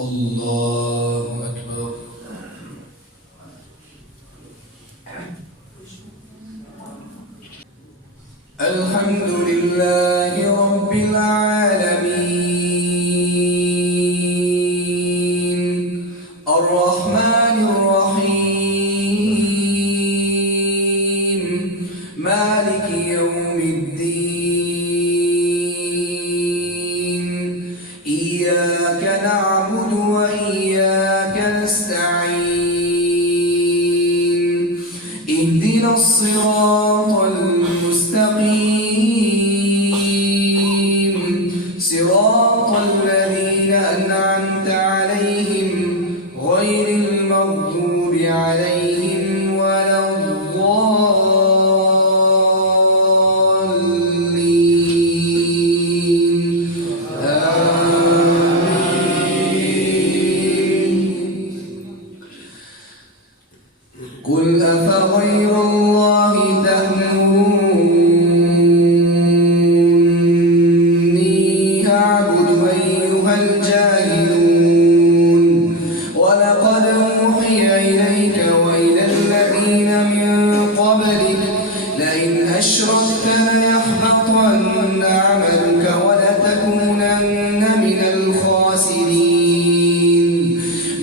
الله أكبر. الحمد لله رب العالمين الرحمن الرحيم مالك يوم الدين إياك نعبد وإياك نستعين اهدنا الصراط المستقيم صراط الذين أنعمت عليهم غير المغضوب عليهم ولا الضالين آمين. قل أفغير الله تأمروني أعبد أيها الجاهلون ولقد أوحي إليك وإلى الذين من قبلك لئن أشركت ليحبطن عملك ولتكونن من الخاسرين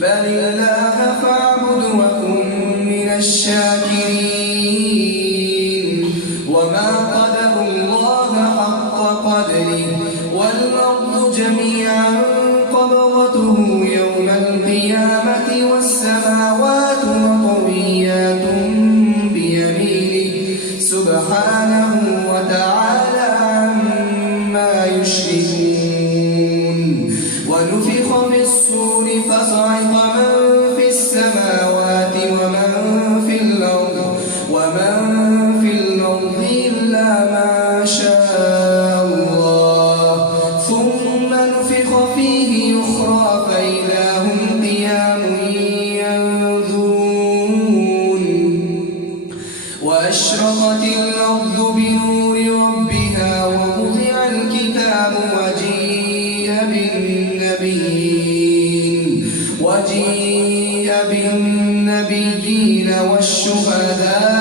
بل الله فاعبد وكن من الشاكرين وما قدروا الله حق قدره والأرض جميعا قبضته يوم القيامة والسماوات مطويات بيمينه سبحانه وتعالى عما يشركون ونفخ في الصور فصعق من في السماوات ومن في الأرض إلا ما شاء الله ثم نفخ فيه أخرى فإذا هم قيام ينظرون وأشرقت الأرض بنور ربها ووضع الكتاب وجيء بالنبيين والشهداء